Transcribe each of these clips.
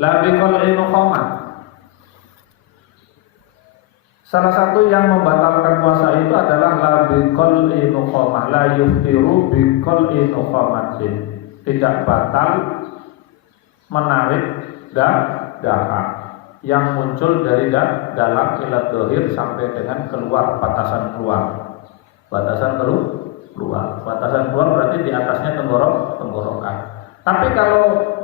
La biqal inuqamah. Salah satu yang membatalkan puasa itu adalah la biqal inuqamah, la yuftiru biqal inuqamatin. Tidak batal menarik dahak yang muncul dari dalam ilat dohir sampai dengan keluar batasan keluar. Batasan keluar berarti di atasnya tenggorokan. Tapi kalau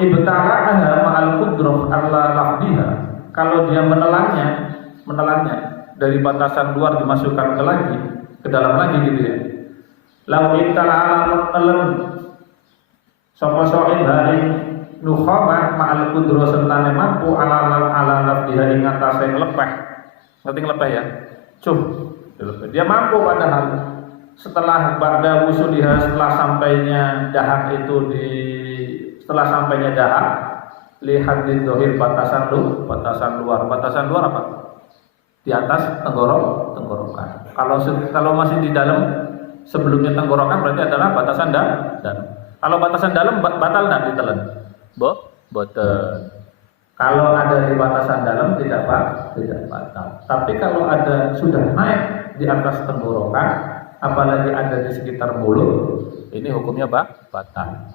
ibtala'aha ma'al qudrah alla lafdiha, kalau dia menelannya dari batasan luar dimasukkan ke dalam lagi gitu ya. Lau ibtala'ala menelan sapa so'in haring nukhamah ma'al qudrah sertane mampu ala lafdiha ing atase nglepeh. Ngerti nglepeh ya? Dia mampu padahal setelah ba'da wusuliha, setelah sampainya dahak lihat di dohir batasan luar apa? Di atas tenggorokan. Kalau masih di dalam sebelumnya tenggorokan berarti adalah batasan dalam. Kalau batasan dalam batal enggak ditelan? Boten. Kalau ada di batasan dalam tidak batal. Tapi kalau ada sudah naik di atas tenggorokan, apalagi ada di sekitar mulut, ini hukumnya batal.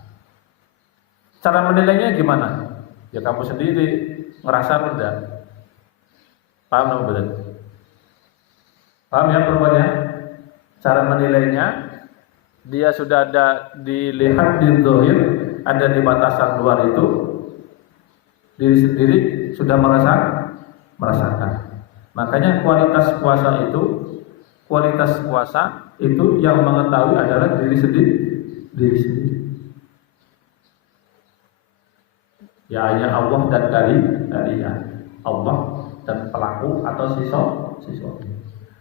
Cara menilainya gimana? Ya kamu sendiri ngerasa rendah. Paham betul? Paham ya perempuannya? Cara menilainya, dia sudah ada dilihat di zahir, ada di batasan luar itu, diri sendiri sudah merasakan. Makanya kualitas puasa itu yang mengetahui adalah diri sendiri. Ya hanya Allah dan kalian. Allah dan pelaku atau siswa.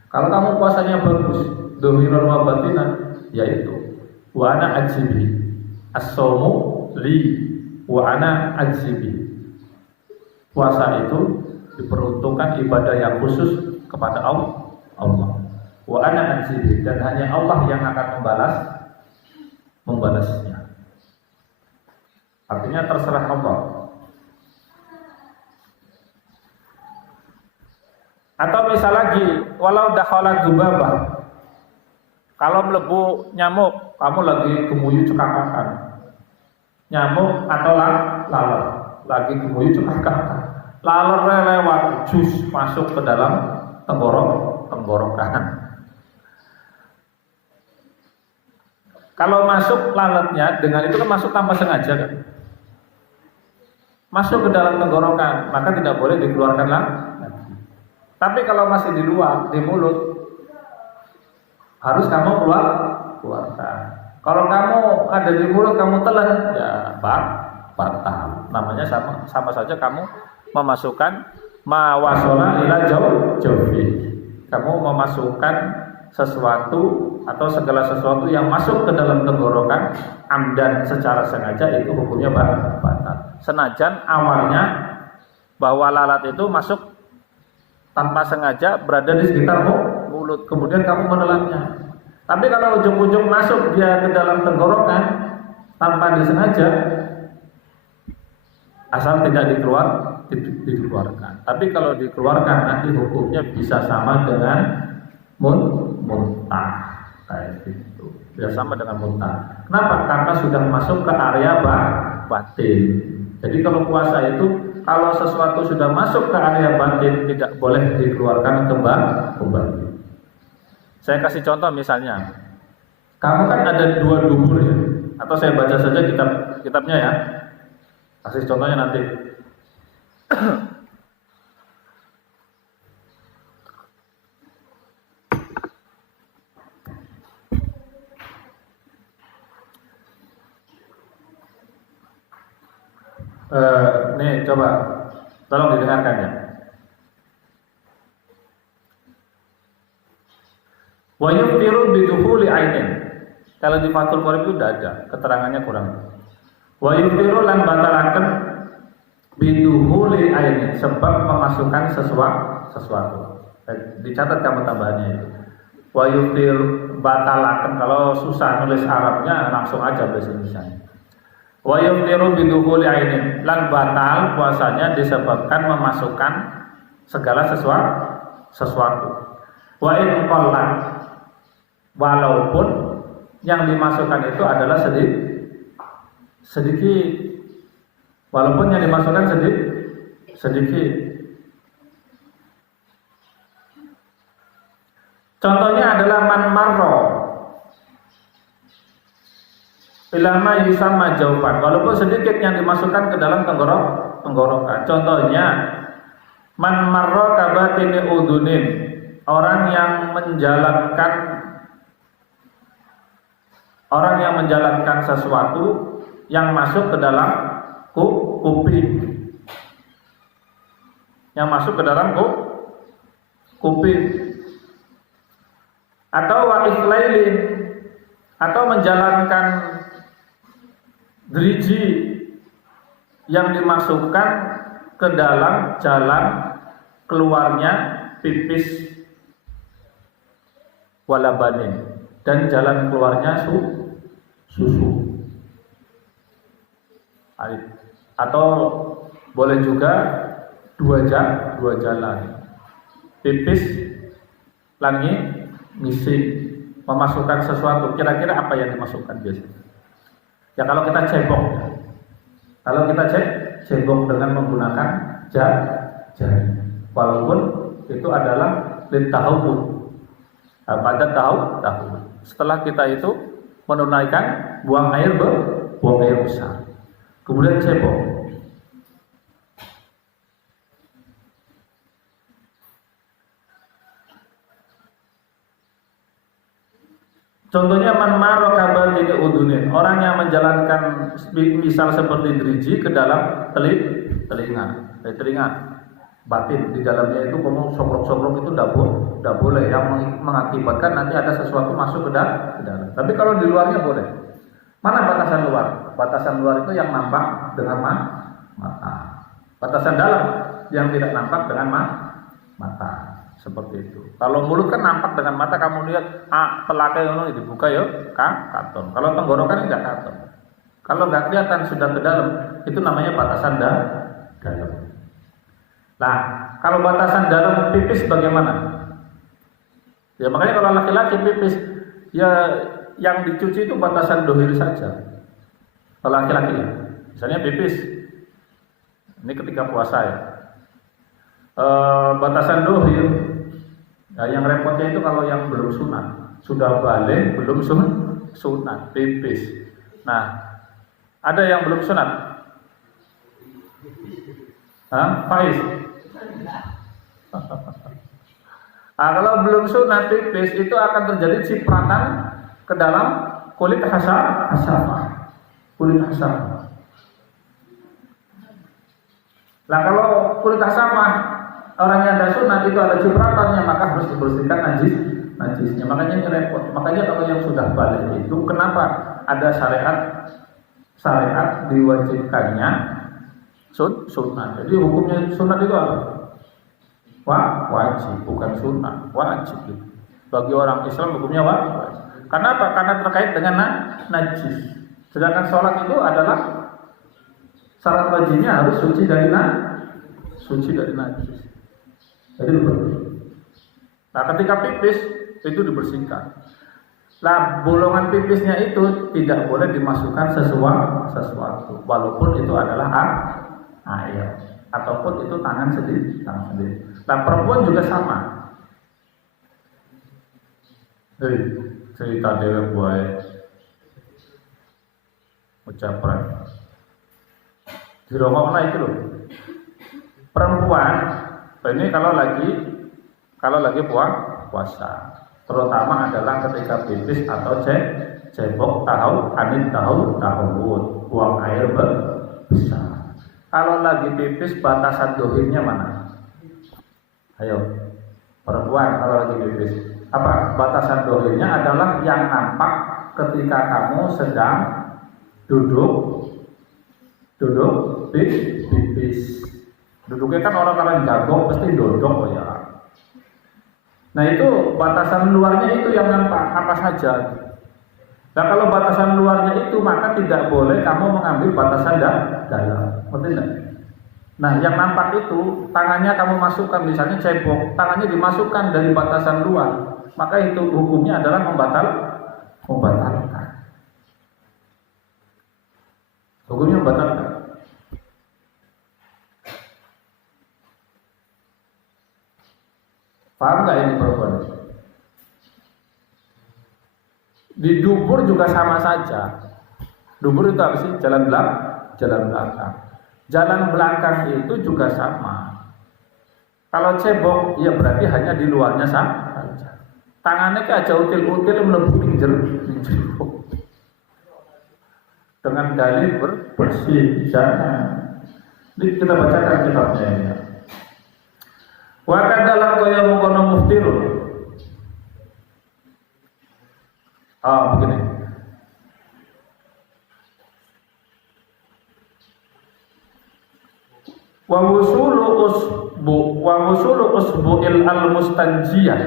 Kalau kamu puasanya bagus, dhahiran wa batinan, yaitu wa ana ajibi. As-shaumu li wa ana ajibi. Puasa itu diperuntukkan ibadah yang khusus kepada Allah. Wa ana ajibi, dan hanya Allah yang akan membalasnya. Artinya terserah Allah. Atau misal lagi, walau dakhala dzubabah. Kalau melebu nyamuk, kamu lagi gemuyu cekakan. Nyamuk atau lalat lagi gemuyu cekakan. Lalat lewat jus masuk ke dalam tenggorokan. Kalau masuk lalatnya dengan itu kan masuk tanpa sengaja kan? Masuk ke dalam tenggorokan, maka tidak boleh dikeluarkan lagi. Tapi kalau masih di luar, di mulut, harus kamu keluarkan. Kalau kamu ada di mulut, kamu telan, ya batal. Namanya sama saja kamu memasukkan mawasola ila jawfi. Kamu memasukkan sesuatu atau segala sesuatu yang masuk ke dalam tenggorokan amdan secara sengaja, itu hukumnya batal. Senajan awalnya bahwa lalat itu masuk tanpa sengaja berada di sekitar mulut, kemudian kamu menelannya. Tapi kalau ujung-ujung masuk dia ke dalam tenggorokan tanpa disengaja, asal tidak dikeluarkan. Tapi kalau dikeluarkan nanti hukumnya bisa sama dengan muntah, kayak gitu. Bisa sama dengan muntah. Kenapa? Karena sudah masuk ke area batin. Jadi kalau puasa itu, kalau sesuatu sudah masuk ke area batin, tidak boleh dikeluarkan kembali. Saya kasih contoh misalnya, kamu kan ada 2 dubur ya, atau saya baca saja kitabnya ya. Kasih contohnya nanti. Nih coba tolong didengarkan ya. Wa yuftiru bidukhuli ainin. Kalau di Fathul Qorib itu tidak ada, keterangannya kurang. Wa yuftiru lan batalaken bidukhuli ainin, sebab memasukkan sesuatu. Dicatat kamu tambahannya itu. Wa yuftiru batalaken, kalau susah nulis Arabnya langsung aja bahasa Indonesianya. Wa yuftiru bidukhuli ainin, lan batal puasanya disebabkan memasukkan segala sesuatu. Wa in qallat, walaupun yang dimasukkan itu adalah sedikit. Walaupun yang dimasukkan sedikit. Contohnya adalah man marro ilama yusamma jaupan, walaupun sedikit yang dimasukkan ke dalam tenggorokan. Contohnya man marro kabatini udunin, orang yang menjalankan sesuatu yang masuk ke dalam kuping, atau wa ikhlailin, atau menjalankan driji yang dimasukkan ke dalam jalan keluarnya pipis walabanin, dan jalan keluarnya susu. Atau boleh juga dua jalan, pipis langi misi, memasukkan sesuatu. Kira-kira apa yang dimasukkan biasanya? Ya kalau kita cebok, cebok dengan menggunakan jari, walaupun itu adalah litahawud, pada tahu. Setelah kita itu menunaikan buang air besar, kemudian cebok. Contohnya man maro kabatini udunin, orang yang menjalankan misal seperti driji ke dalam telinga batin, di dalamnya itu kamu sokrok itu tidak boleh, yang mengakibatkan nanti ada sesuatu masuk ke dalam. Tapi kalau di luarnya boleh. Mana batasan luar? Batasan luar itu yang nampak dengan mata. Batasan dalam yang tidak nampak dengan mata. Seperti itu. Kalau mulut kan nampak dengan mata, kamu lihat telakai ono dibuka ya katon. Kalau tenggorokan enggak katon. Kalau enggak kelihatan sudah ke dalam, itu namanya batasan dalam. Nah, kalau batasan dalam pipis bagaimana? Ya makanya kalau laki-laki pipis, ya yang dicuci itu batasan dohir saja. Kalau laki-laki, misalnya pipis, ini ketika puasa ya. Batasan dohir, nah, yang repotnya itu kalau yang belum sunat, sudah balik belum sunat pipis. Nah, ada yang belum sunat, Faiz. Nah, kalau belum sunat pipis itu akan terjadi cipratan ke dalam kulit hasafah. Nah, kalau kulit hasafah orang yang ada sunat itu ada cipratannya, maka harus dibersihkan najisnya. Makanya ini repot. Makanya kalau yang sudah balik itu, kenapa ada syariat diwajibkannya sunat. Jadi hukumnya sunat itu apa? Wajib, bukan sunat. Wajib. Bagi orang Islam hukumnya wajib. Kenapa? Karena terkait dengan najis. Sedangkan sholat itu adalah syarat wajibnya harus suci dari najis. Jadi nah, ketika pipis itu dibersihkan. Nah, bolongan pipisnya itu tidak boleh dimasukkan sesuatu, walaupun itu adalah air ataupun itu tangan sendiri. Nah, perempuan juga sama. Jadi cerita dewe buat ucapan di Rongokna itu loh. Perempuan ini kalau lagi puasa, terutama adalah ketika pipis atau cebok tahun buang air besar. Kalau lagi pipis batasan dohirnya mana? Ayo, perempuan kalau lagi pipis, apa batasan dohirnya adalah yang nampak ketika kamu sedang duduk pipis. Duduknya kan orang-orang jago pasti dodok ya. Nah itu batasan luarnya itu yang nampak apa saja. Nah kalau batasan luarnya itu maka maka tidak boleh kamu mengambil batasan dalam. Ngerti enggak? Nah, yang nampak itu tangannya kamu masukkan, misalnya cebok, tangannya dimasukkan dari batasan luar, maka itu hukumnya adalah membatalkan. Hukumnya membatalkan. Paham nggak ini perempuan? Di dubur juga sama saja. Dubur itu apa sih? Jalan belakang. Jalan belakang itu juga sama. Kalau cebok, ya berarti hanya di luarnya saja. Tangannya kayak aja util-util melebu jeruk. Dengan dalil bersih. Jangan. Ini kita bacakan kitabnya ini. Wa kadalam kaya mengkono muftirun. Begini. Wa wusulu usbu'il al-mustanjiyah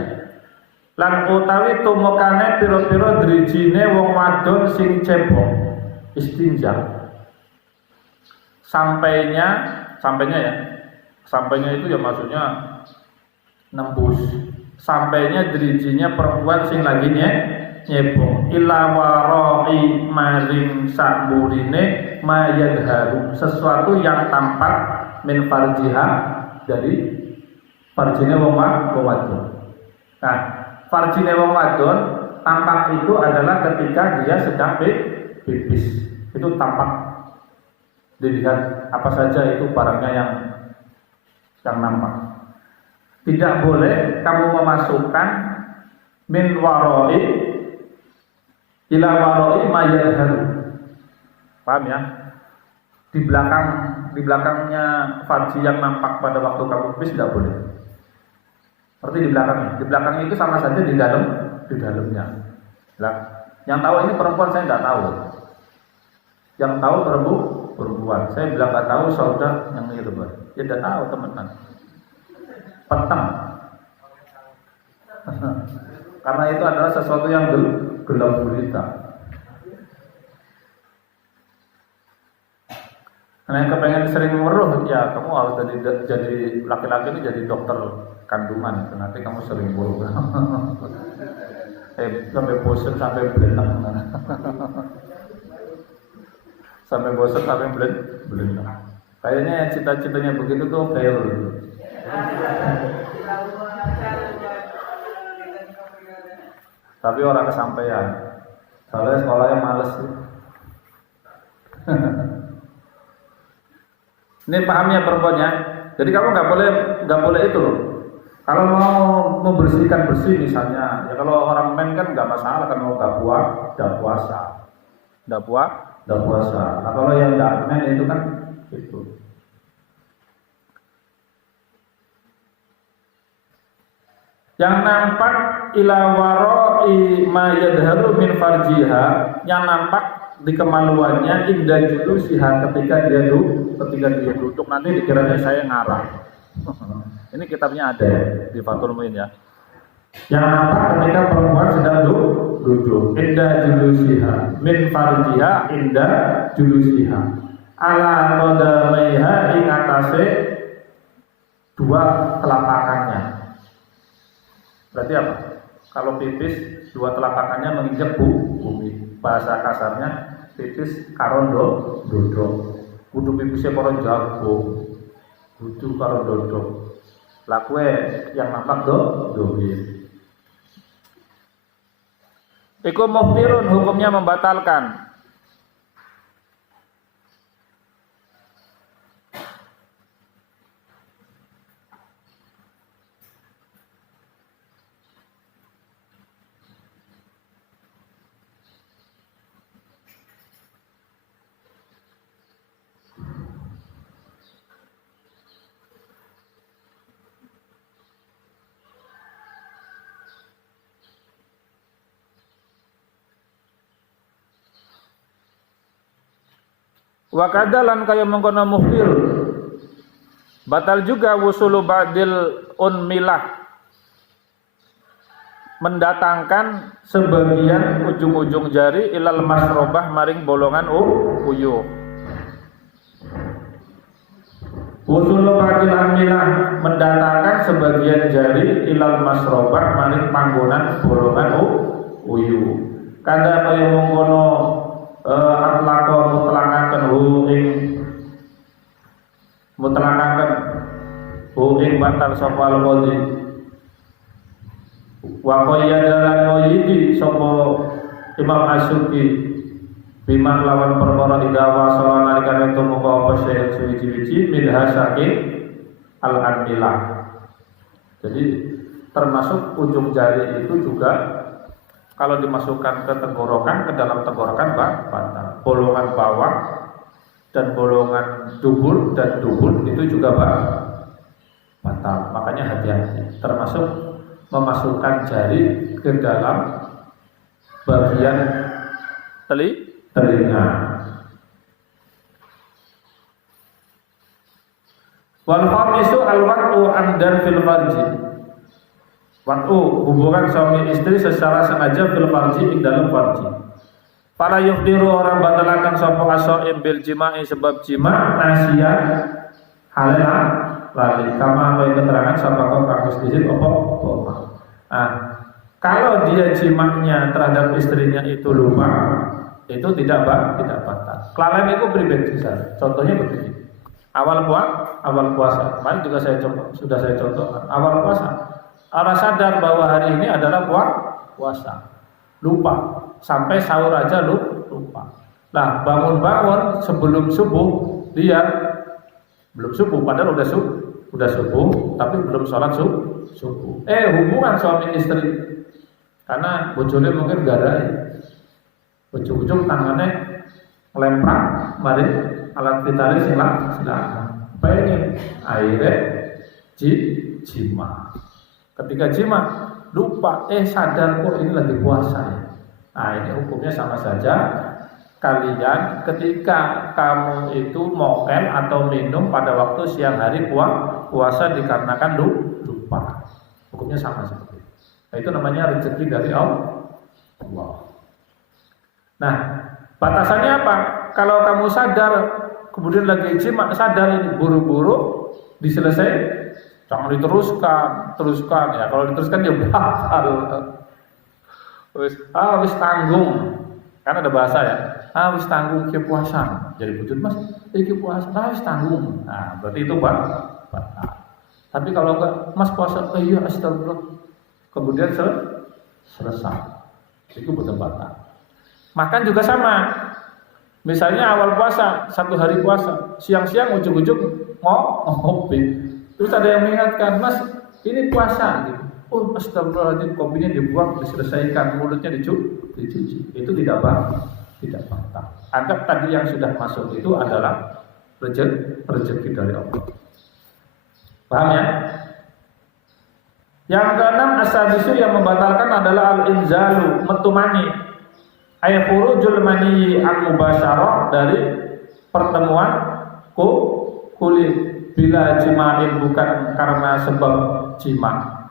lan utawi tumekane pira-pira drijine wong wadon sing cebok istinja. Sampainya itu ya maksudnya nembus. Sampainya dirijinya perempuan sing lagi nyebong ila waroi maring sakburine mayadharu, sesuatu yang tampak min farjiha, dari farjine wong wadon. Nah, farjine wong wadon tampak itu adalah ketika dia sedang pipis. Itu tampak, dilihat apa saja itu barangnya yang nampak. Tidak boleh kamu memasukkan min waroi ila waroi mayadharu. Paham ya? Di belakangnya farji yang nampak pada waktu kamu pipis tidak boleh. Seperti di belakangnya. Di belakangnya itu sama saja di dalamnya. Nah, yang tahu ini perempuan, saya tidak tahu. Yang tahu perempuan. Saya bilang nggak tahu, saudara yang itu, Pak. Ya tidak tahu, teman-teman. Petang. Karena itu adalah sesuatu yang gelap gulita. Karena yang kepengen sering meruh, ya kamu harus jadi laki-laki ini jadi dokter kandungan. Nanti kamu sering meruh. Sampai bosan, sampai berenang. Sampai bosan, sampai berenang. Kayaknya cita-citanya begitu tuh kayak tapi orang kesampaian. Soalnya sekolahnya males sih. Ini pahamnya perempuannya. Jadi kamu nggak boleh itu loh. Kalau mau membersihkan bersih misalnya, ya kalau orang men kan nggak masalah, kan mau nggak puasa. Nah, kalau yang nggak men itu kan itu. Yang nampak ila waroi ma yadharu min farjiha, yang nampak di kemaluannya indah julusiha, ketika dia duduk. Nanti dikiranya saya ngarang. Ini kitabnya ada di Fathul Muin ya. Yang nampak ketika perempuan sedang duduk. Indah julusiha min farjiha, indah julusiha ala qadamaiha, ing atase dua telapakannya. Berarti apa? Kalau pipis dua telapakannya menginjak bumi. Bahasa kasarnya pipis karondo dodo. Kudu pipisnya karo jago. Kudu karo dodo. Lakwe yang nampak dohir. Iku muftirun, hukumnya membatalkan. Wa kadalan kaya mengkono muhtir. Batal juga wusulu ba'dil unmilah, mendatangkan sebagian ujung-ujung jari ilal masrobah maring bolongan uyuh. Wusul pakil amilah mendatangkan sebagian jari ilal masrobah maring panggonan bolongan uyuh. Kada kaya mengkono atlaqo mutlaqaken ing batal sapa al-qadhi. Wa qayyadalan qayyidi sapa Imam Asyuki biman lawan perkara idawa sawa nalikane tumeka apa sing suwi-wiji minha saking al-amilah. Jadi termasuk ujung jari itu juga kalau dimasukkan ke tenggorokan, ke dalam tenggorokan batal. Bolongan bawah dan bolongan dubur dan dubur itu juga batal. Makanya hati-hati. Termasuk memasukkan jari ke dalam bagian telinga. Wal khamisu al-waqtu amdan fil farji. Waktu hubungan suami istri secara sengaja fil farji ing dalam farji. Para yufdiru orang batalakan sapa asaim bil jima'i sebab jima' nasian halal lali kama apa keterangan sapa kau kagus dizin apa. Nah, kalau dia jimaknya terhadap istrinya itu lupa, itu tidak batal. Kelalaian itu pribadi saja. Contohnya begini. Awal puasa. Kemarin juga sudah saya contohkan. Awal puasa. Orang sadar bahwa hari ini adalah puasa, lupa sampai sahur aja lupa. Nah, bangun sebelum subuh lihat belum subuh, padahal udah subuh, tapi belum sholat subuh. Hubungan suami istri karena bojone mungkin garai, ujung-ujung tangannya ngelemprak, mari alat vitali silakan. Pengen airnya jima. Ketika jima lupa, sadar kok ini lagi puasa ya. Nah, ini hukumnya sama saja. Kalian ketika kamu itu mokel atau minum pada waktu siang hari puasa dikarenakan lupa, hukumnya sama seperti itu. Nah, itu namanya rezeki dari Allah. Nah, batasannya apa? Kalau kamu sadar kemudian lagi jima, sadar ini buru-buru diselesaikan. Jangan teruskan ya. Kalau diteruskan dia batal. Wis tanggung. Kan ada bahasa ya. Wis tanggung ke puasa. Jadi bujut Mas, ke puasa. Wis tanggung. Nah, berarti itu batal. Tapi kalau enggak, Mas puasa, iya astagfirullah. Kemudian selesai. Itu betul batal. Makan juga sama. Misalnya awal puasa, satu hari puasa, siang-siang ujung-ujung ngopi. Terus ada yang mengingatkan, Mas, ini puasa gitu. Oh, astagfirullahaladzim, kopinya dibuang, diselesaikan, mulutnya dicuci. Itu tidak batal. Anggap tadi yang sudah masuk itu adalah rezeki dari Allah. Paham ya? Yang keenam asabisu yang membatalkan adalah al-inzalu, metu mani. Ay khurujul mani al-mubasyarah dari pertemuan kulit. Bila jima'in bukan karena sebab jima'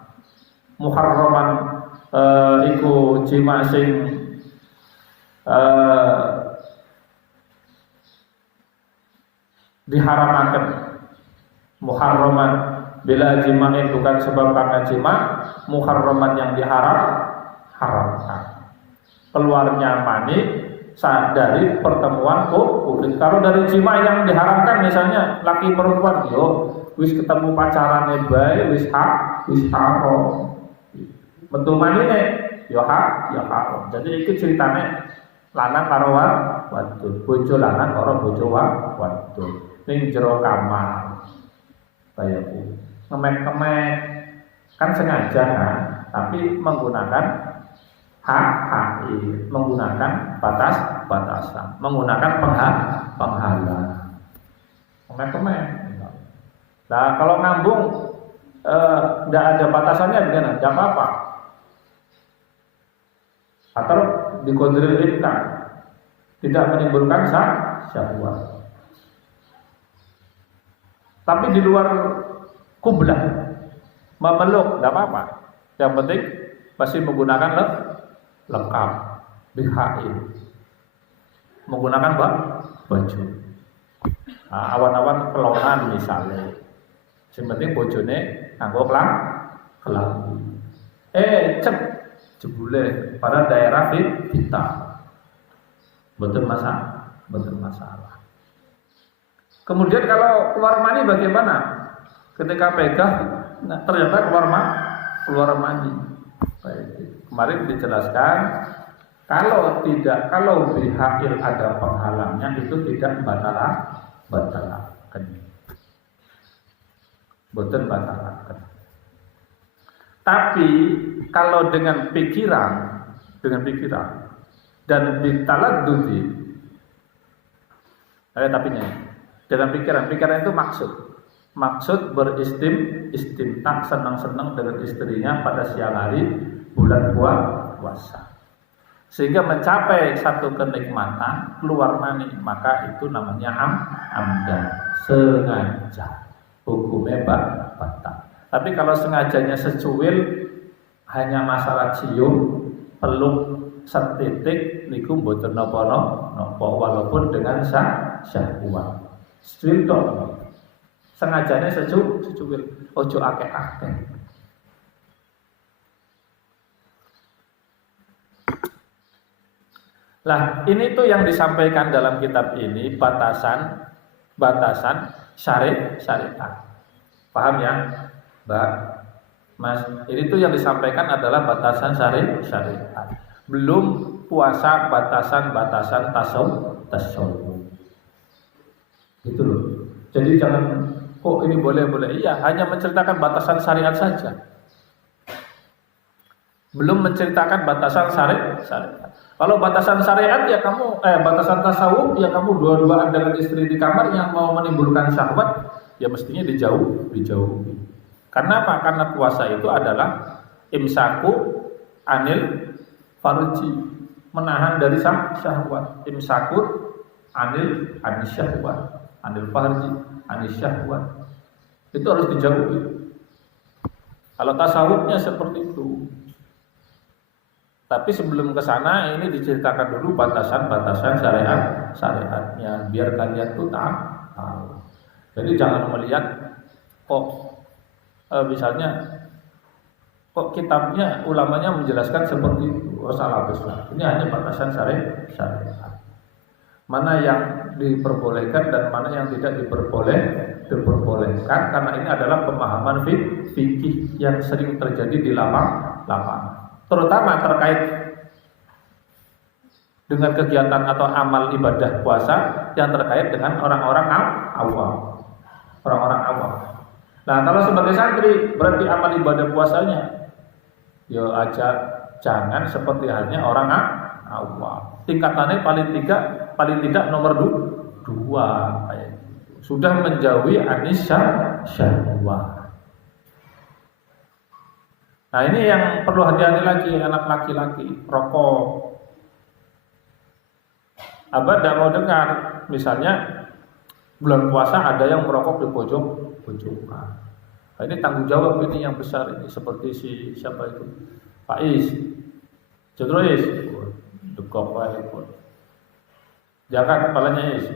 muharraman iku jima' sing diharamakan. Muharraman bila jima'in bukan sebab karena jima' muharraman yang haramkan. Keluarnya mani dari pertemuan kulit. Kalau dari jima yang diharamkan, misalnya laki perempuan, wis ketemu pacarane bae, wis haram. Metu manine, haram. Jadi iki ceritane lanang karo wadon, bojo lanang karo bojo wadon. Ning jero kamar. Kayak ngemek-ngemek kan sengaja kan, tapi menggunakan menggunakan batasan, menggunakan penghalang. Kemek-kemek. Nah, kalau ngambung tidak ada batasannya gimana? Tidak apa-apa. Atau dikodrilkan, tidak menimbulkan syahwat. Tapi di luar kublah, memeluk, tidak apa-apa. Yang penting masih menggunakan lengkap, BHI, menggunakan baju. Nah, awan-awan kelonan misalnya, yang penting bojone nganggo kelambi. Cep jebule pada daerah kita, betul masalah. Kemudian kalau keluar mani bagaimana? Ketika pegang, nah, ternyata keluar mani. Baik. Kemarin dijelaskan kalau BHIL ada penghalangnya itu tidak batalkan. Betul batalkan. Tapi kalau dengan pikiran dan bitaladudi, ada tapinya. Dengan pikiran itu maksud beristimta senang-senang dengan istrinya pada siang hari bulan puasa, sehingga mencapai satu kenikmatan keluar mani, maka itu namanya amdan, sengaja, hukumnya batal. Tapi kalau sengajanya secuil, hanya masalah cium, peluk setitik, niku mboten napa-napa walaupun dengan syahwat. Secuil tok. Sengajanya secuil, ojo akeh-akeh. Lah, ini tuh yang disampaikan dalam kitab ini batasan syariat. Paham ya, Mbak? Mas, ini tuh yang disampaikan adalah batasan syariat. Belum puasa batasan tasawuf. Gitu loh. Jadi jangan kok ini boleh. Iya, hanya menceritakan batasan syariat saja. Belum menceritakan batasan syariat. Kalau batasan syariat ya kamu batasan tasawuf ya kamu dua-duaan dengan istri di kamar yang mau menimbulkan syahwat ya mestinya dijauhi. Karena apa? Karena puasa itu adalah imsaku anil farji, menahan dari syahwat. Imsaku anil syahwat, anil farji, anil syahwat. Itu harus dijauhi. Kalau tasawufnya seperti itu. Tapi sebelum ke sana ini diceritakan dulu batasan-batasan syariatnya biar kalian tuh tahu. Jadi jangan melihat kok misalnya kok kitabnya ulamanya menjelaskan seperti itu. Oh salah besar. Ini hanya batasan syariat. Mana yang diperbolehkan dan mana yang tidak diperbolehkan karena ini adalah pemahaman fikih yang sering terjadi di lapangan. Terutama terkait dengan kegiatan atau amal ibadah puasa yang terkait dengan orang-orang awam. Nah, kalau sebagai santri berarti amal ibadah puasanya ya aja jangan seperti halnya orang awam. Tingkatannya paling tidak nomor 2 kayak gitu. Sudah menjauhi anis syahwat. Nah ini yang perlu hati-hati lagi anak laki-laki, rokok. Abah tidak mau dengar, misalnya bulan puasa ada yang merokok di pojokan. Nah, ini tanggung jawab ini yang besar ini seperti siapa itu Pak Is, Jodrois, dekok wae pun. Jangan kepalanya Is.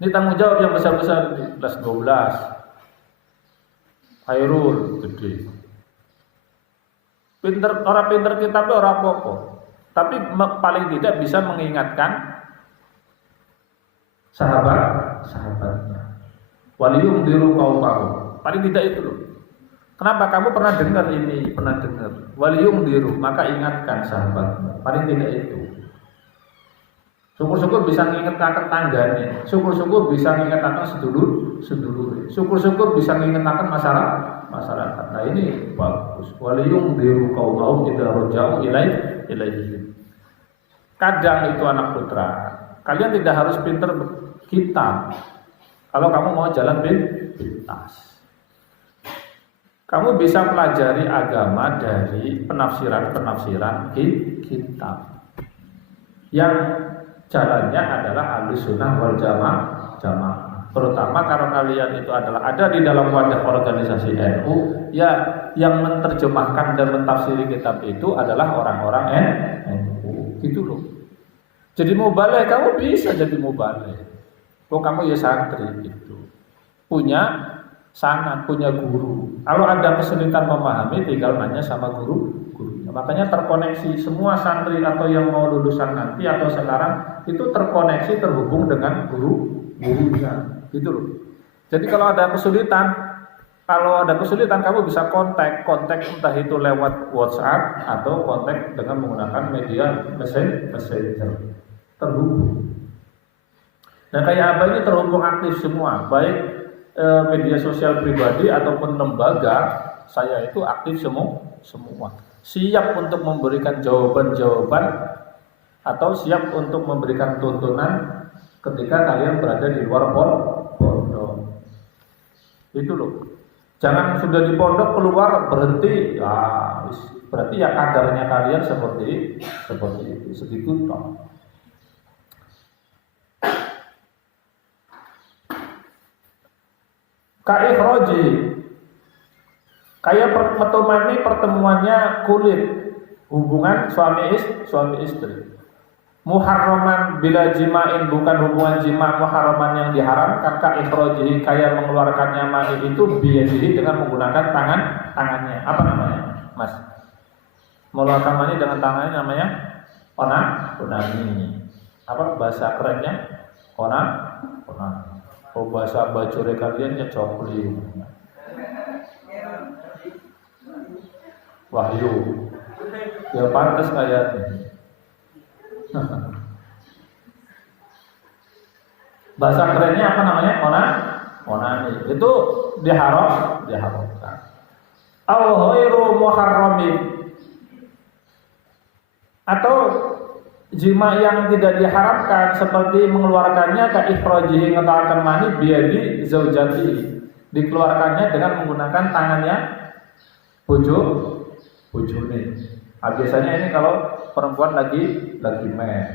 Ini tanggung jawab yang besar-besar di kelas 12. Khairul gede. Orang pinter kita tuh orang apa-apa. Tapi paling tidak bisa mengingatkan sahabatnya. Waliyum diru kaumahu. Paling tidak itu loh. Kenapa kamu pernah dengar ini? Pernah dengar. Waliyum diru, maka ingatkan sahabatnya. Paling tidak itu. Syukur-syukur bisa mengingatkan tangganya. Syukur-syukur bisa mengingatkan sedulur. Syukur-syukur bisa mengingatkan masyarakat. Nah ini bagus. Waliyum diru kaumahum idza raja'u ilaihi. Kadang itu anak putra. Kalian tidak harus pinter kita. Kalau kamu mau jalan pintas. Kamu bisa pelajari agama dari penafsiran kitab. Yang jalannya adalah Ahlus Sunnah wal Jamaah. Terutama kalau kalian itu adalah ada di dalam wadah organisasi NU, ya yang menerjemahkan dan mentafsiri kitab itu adalah orang-orang NU, gitu loh. Jadi mubalik, kamu bisa jadi mubalik. Oh kamu ya santri gitu, punya sanad, punya guru. Kalau ada kesulitan memahami, tinggal nanya sama gurunya. Makanya terkoneksi semua santri atau yang mau lulusan nanti atau sekarang itu terkoneksi, terhubung dengan gurunya, gitu loh. Jadi kalau ada kesulitan kamu bisa kontak entah itu lewat WhatsApp atau kontak dengan menggunakan media messenger, terhubung. Nah kayak apa ini terhubung aktif semua, baik media sosial pribadi ataupun lembaga, saya itu aktif semua, siap untuk memberikan jawaban-jawaban atau siap untuk memberikan tuntunan ketika kalian berada di luar pondok. Itu loh. Jangan sudah di pondok keluar berhenti, ya berarti ya kadarnya kalian seperti itu, segitu toh. Kaikhroji, kayak pertemuannya kulit, hubungan suami istri. Muharraman bila jima'in, bukan hubungan jima' muharraman yang diharamkan. Kaikhroji, kayak mengeluarkannya mani itu biyadihi dengan menggunakan tangannya. Apa namanya, Mas? Mengeluarkan mani dengan tangannya namanya onani. Apa bahasa kerennya? Onani. Oh bahasa bajure kalian ya cokli. Wahyu. Ya pantas kayak bahasa kerennya apa namanya? Onani. Itu diharamkan. Al-ghairu muharramin. Atau jima yang tidak diharapkan seperti mengeluarkannya kaikhrajihi, ngeluarkan mani biadi zaujati, dikeluarkannya dengan menggunakan tangannya bojone. Biasanya ini kalau perempuan lagi men,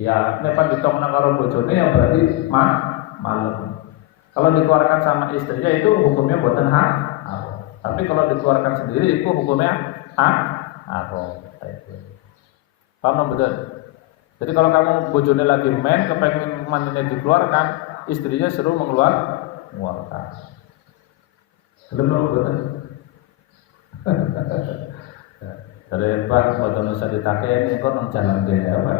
ya nepan ditongna karo bojone yang berarti malam. Kalau dikeluarkan sama istrinya itu hukumnya buatan tapi kalau dikeluarkan sendiri itu hukumnya haram. Paham betul? Jadi kalau kamu bojone lagi men, kepengen mandinya dikeluarkan, istrinya suruh mengeluarkan. Belum betul? Dari Pak boten usah ditake ini kok nang jalan dia apa?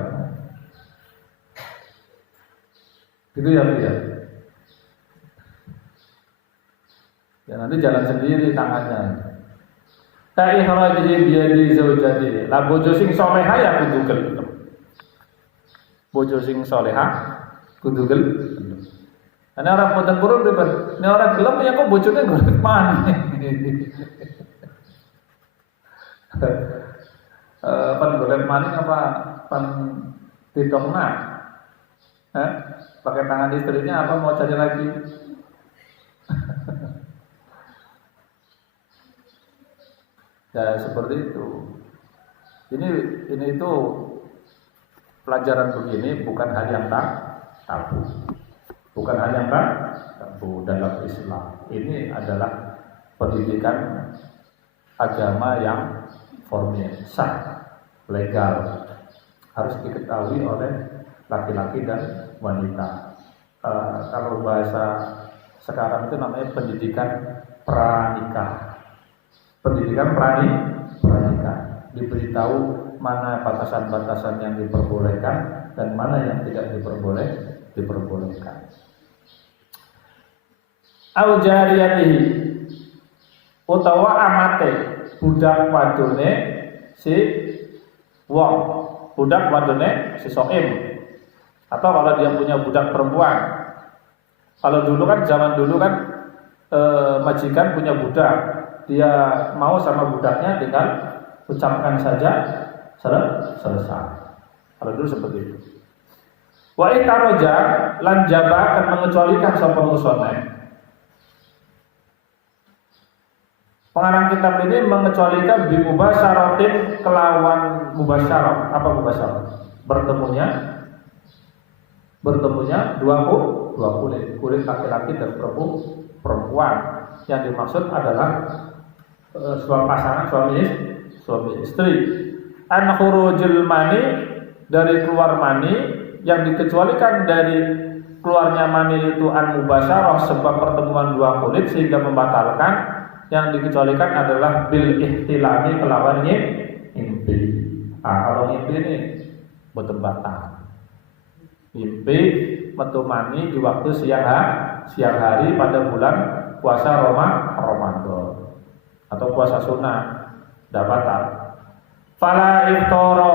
Gitu ya, ya. Ya nanti jalan sendiri tangannya. Kaikhrajihi biyadi zaujati. Lah bojo sing salehah ya kudu gelem. Bojo sing salehah kudu gelem. Ana ora boten purun ribet. Nek ora gelem ya kok bojone golek maneh. Pan golek maneh apa pan ditongna? Pakai tangan istrinya apa mau cari lagi? Ya seperti itu. Ini itu pelajaran begini bukan hal yang tabu. Bukan hal yang tabu dalam Islam. Ini adalah pendidikan agama yang formil, sah, legal. Harus diketahui oleh laki-laki dan wanita. Kalau bahasa sekarang itu namanya pendidikan pranikah. Pendidikan pranikah, diberitahu mana batasan-batasan yang diperbolehkan dan mana yang tidak diperbolehkan. Au jariyatihi, utawa amate budak wadone si wong, budak wadone si soim, atau kalau dia punya budak perempuan. Kalau dulu kan zaman dulu kan majikan punya budak, dia mau sama budaknya tinggal ucapkan saja selesai. Kalau dulu seperti itu. Wa itaroja lan jaba akan mengecualikan sapa musone. Pengarang kitab ini mengecualikan bi mubasyaratin kelawan mubasyarah. Apa mubasyarah? Bertemunya bertemunya dua kulit, kulit laki-laki dan perempuan. Yang dimaksud adalah pasangan suami istri. An khurujul mani, dari keluar mani, yang dikecualikan dari keluarnya mani itu an mubasyarah, sebab pertemuan dua kulit sehingga membatalkan. Yang dikecualikan adalah bil ihtilami, kelawan mimpi. Kalau mimpi ini betul batal. Mimpi metu mani di waktu siang hari pada bulan puasa Ramadan atau puasa sunnah, dah batal. Fala iftara,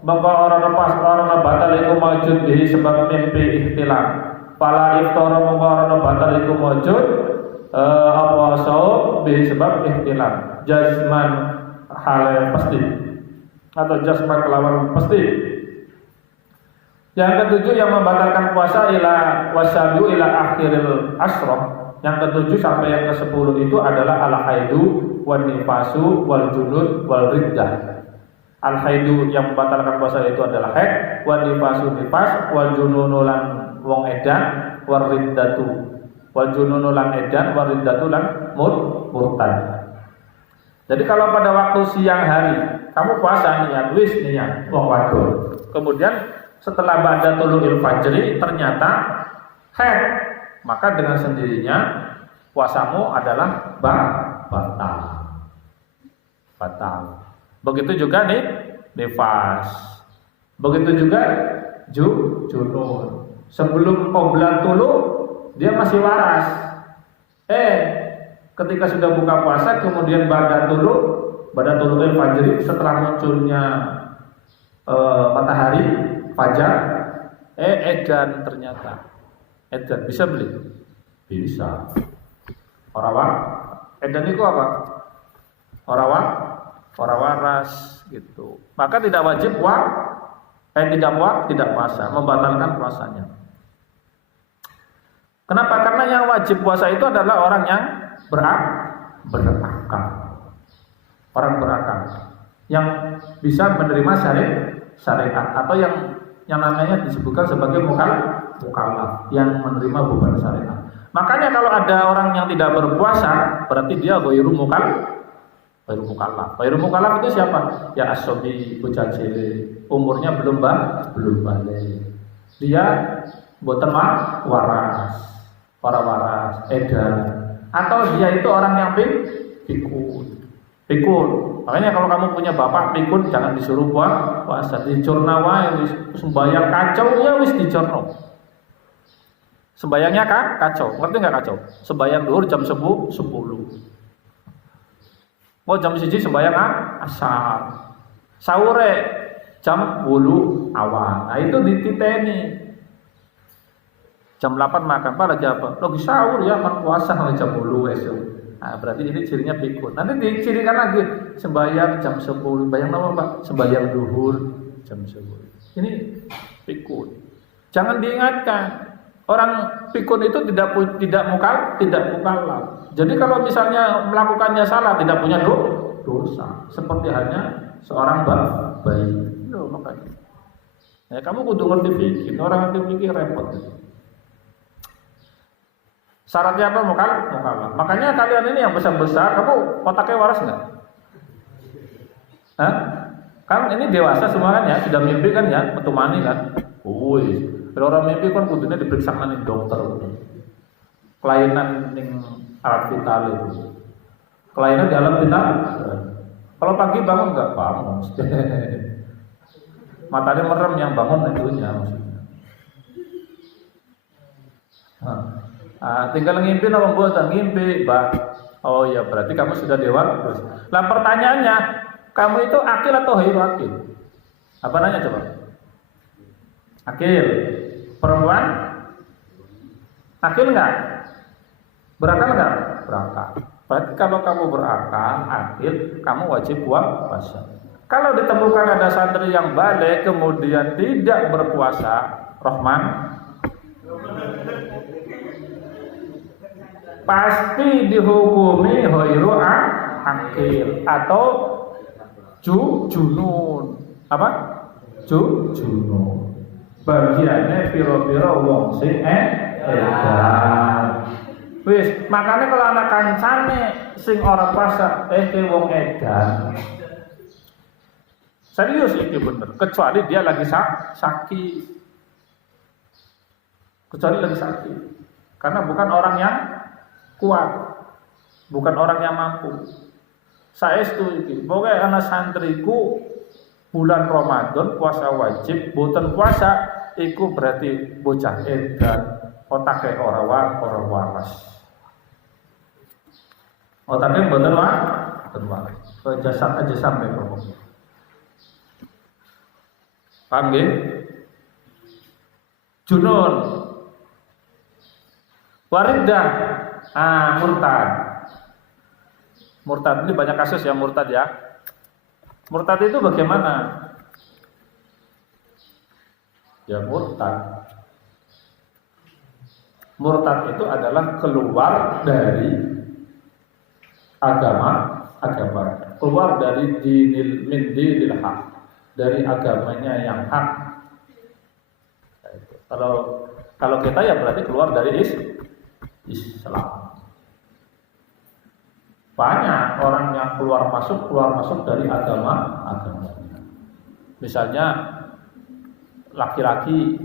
maka orang lepas orang batal iku maujud bihi sebab mimpi ihtilam. Fala iftara, maka orang batal iku maujud apa saub bihi sebab ihtilam. Jazman hal pasti atau jazman kelawan pasti. Yang ketujuh yang membatalkan puasa ila wasabu ila akhiril asroh. Yang ketujuh sampai yang ke-10 itu adalah al-haidu wan nifasu wal junud wal riddah. Al-haidu yang membatalkan puasa itu adalah haid, wan nifasu nifas, wal jununu lan wong edan, wal riddatu. Wal jununu lan edan, wal riddatu lan murtad. Jadi kalau pada waktu siang hari kamu puasa niat wong wadon. Kemudian setelah ba'da tulu'il fajri ternyata haid, maka dengan sendirinya puasamu adalah batal. Begitu juga nih nifas. Begitu juga junun. Sebelum qobla tulu dia masih waras. Ketika sudah buka puasa kemudian ba'da tulu'il fajri, setelah munculnya matahari fajar, edan ternyata. Edan bisa beli? Bisa. Orawan? Edan itu apa? Orawan? Waras gitu. Maka tidak wajib tidak puasa, membatalkan puasanya. Kenapa? Karena yang wajib puasa itu adalah orang yang berakal. Orang berakal yang bisa menerima syariat atau yang namanya disebutkan sebagai mukallaf, yang menerima beban syariat. Makanya kalau ada orang yang tidak berpuasa, berarti dia ghairu mukallaf. Ghairu mukallaf itu siapa? Ya as-sobi, bocah cilik, umurnya belum balik. Dia boten waras, edan, atau dia itu orang yang pikun. Makanya kalau kamu punya bapak pikun, jangan disuruh puasa. Dicurna wae wis sembayang kacau ya wis dicurno. Sembayangnya kacau, ngerti nggak kacau? Sembayang duhur jam 10. Oh jam 1 sembayang asar. Sahure jam 8 awan. Nah itu dititeni. Jam 8 makan, apa lagi apa? Lagi sahur ya, kan puasa jam 10 esok. Nah, berarti ini cirinya pikun. Nanti dicirikan lagi sembahyang jam 10. Bayang apa Pak? Sembahyang duhur jam 10. Ini pikun. Jangan diingatkan. Orang pikun itu tidak mukallaf. Jadi kalau misalnya melakukannya salah, tidak punya dosa. Seperti halnya seorang bayi. Loh, makanya. Ya, kamu kudu ngerti fikih. Orang ngerti fikih repot. Syaratnya apa? Mukallaf. Makanya kalian ini yang besar-besar, kamu otaknya waras nggak? Kan ini dewasa semua kan ya, sudah mimpi kan ya, metu mani kan. Kalau orang mimpi kan kudunya diperiksa ning dokter. Kelainan ning alat vital itu. Kelainan di alat vital. Kalau pagi bangun nggak bangun. Matanya merem, yang bangun itunya maksudnya. Tinggal ngimpi apa mboten ngimpi, Mbak. Oh ya, berarti kamu sudah dewasa. Lah pertanyaannya, kamu itu akil atau ghairu akil? Apa nanya coba? Akil. Perempuan? Akil enggak? Berakal enggak? Berakal. Berarti kalau kamu berakal, akil, kamu wajib puasa. Kalau ditemukan ada santri yang balik kemudian tidak berpuasa, Rahman, pasti dihukumi ghairu akil atau junun. Apa? Junun. bagiannya piro-piro wong sing edan. Wis, makanya kalau anak kancane sing ora puasa wong edan. Serius ini bener, kecuali dia lagi sakit. Kecuali lagi sakit. Karena bukan orang yang kuat, bukan orang yang mampu. Saya setuju, pokoknya anak santriku bulan Ramadan puasa wajib, boten puasa, iku berarti bocah edan, otaknya orang waras. Otaknya boten waras. Jasad aja sampai pokoknya. Paham nggih? Junun, waridah, murtad. Murtad ini banyak kasus ya murtad ya. Murtad itu bagaimana? Ya murtad. Murtad itu adalah keluar dari agama, keluar dari min dinil haq, dari agamanya yang hak. Kalau kita ya berarti keluar dari Islam. Banyak orang yang keluar masuk dari agama. Misalnya laki-laki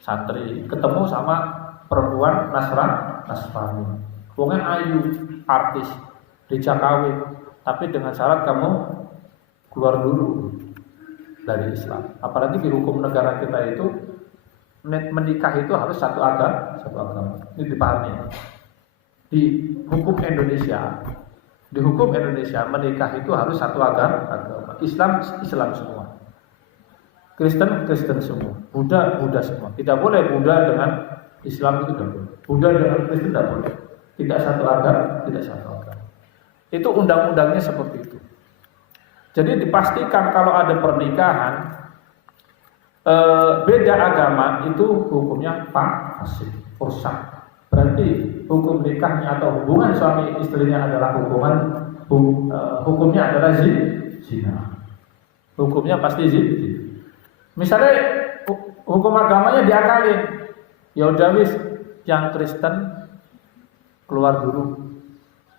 santri ketemu sama perempuan Nasrani. Wongnya ayu, artis, dijak kawin, tapi dengan syarat kamu keluar dulu dari Islam. Apalagi di hukum negara kita itu menikah itu harus satu agama. Ini dipahami. Di hukum Indonesia menikah itu harus satu agama. Islam semua. Kristen semua. Buddha semua. Tidak boleh Buddha dengan Islam itu tidak boleh. Buddha dengan Kristen tidak boleh. Tidak satu agama. Itu undang-undangnya seperti itu. Jadi dipastikan kalau ada pernikahan beda agama itu hukumnya fasik, rusak. Berarti hukum nikahnya atau hubungan suami istrinya adalah hukumnya adalah zina. Hukumnya pasti zina. Misalnya hukum agamanya diakalin, ya udah wis yang Kristen keluar dulu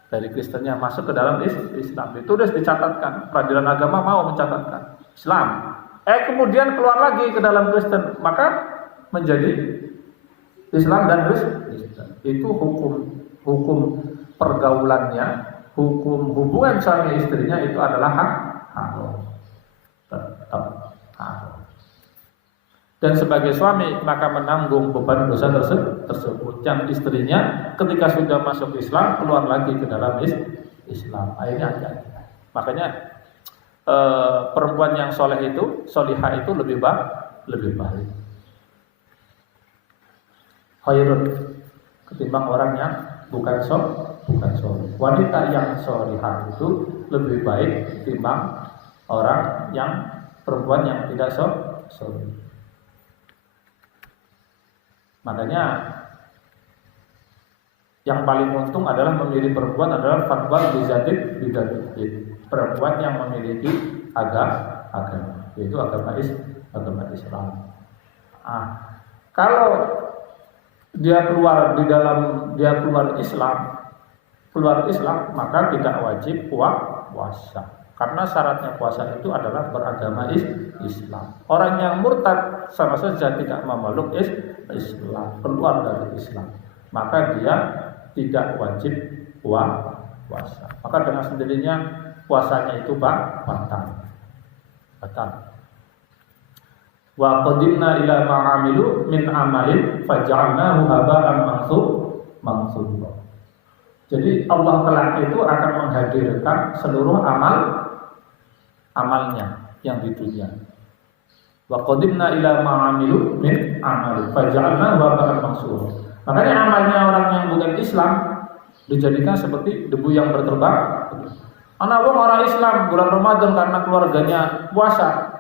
dari Kristennya masuk ke dalam Islam. Itu sudah dicatatkan. Peradilan agama mau mencatatkan Islam. Kemudian keluar lagi ke dalam Kristen, maka menjadi Islam dan Kristen. Itu hukum pergaulannya, hukum hubungan suami istrinya itu adalah haram. Tetap haram. Dan sebagai suami maka menanggung beban dosa tersebut. Yang istrinya ketika sudah masuk Islam keluar lagi ke dalam Islam. Akhirnya ada. Makanya perempuan yang solihah itu lebih baik. Khairun ketimbang orang yang bukan solih. Wanita yang solihah itu lebih baik ketimbang perempuan yang tidak solih. Makanya yang paling untung adalah memilih perempuan adalah fatwa bizatik perempuan yang memiliki agama, yaitu agama Islam. Kalau dia keluar Islam maka tidak wajib puasa. Karena syaratnya puasa itu adalah beragama Islam. Orang yang murtad sama saja tidak memeluk Islam, keluar dari Islam, maka dia tidak wajib puasa. Maka dengan sendirinya puasanya itu batal. Wa qadimna ila ma'amilu min amalin faj'alnahu haba'an mansura. Jadi Allah kelak itu akan menghadirkan seluruh amalnya yang di dunia. Wa qadimna ila ma'amilu min amalin faj'alnahu haba'an mansura. Makanya amalnya orang yang bukan Islam dijadikan seperti debu yang berterbang. Anak orang Islam bulan Ramadan karena keluarganya puasa.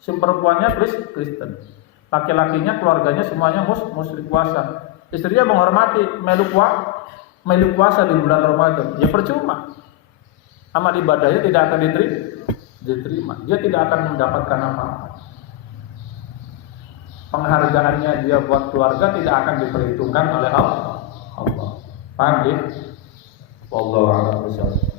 Si perempuannya Kristen, laki-lakinya keluarganya semuanya muslim puasa. Istrinya menghormati melu puasa di bulan Ramadan. Ya percuma. Amal ibadahnya tidak akan diterima. Dia tidak akan mendapatkan apa-apa. penghargaannya dia buat keluarga tidak akan diperhitungkan oleh Allah. Paham ya? Wallahu a'lam bishawab.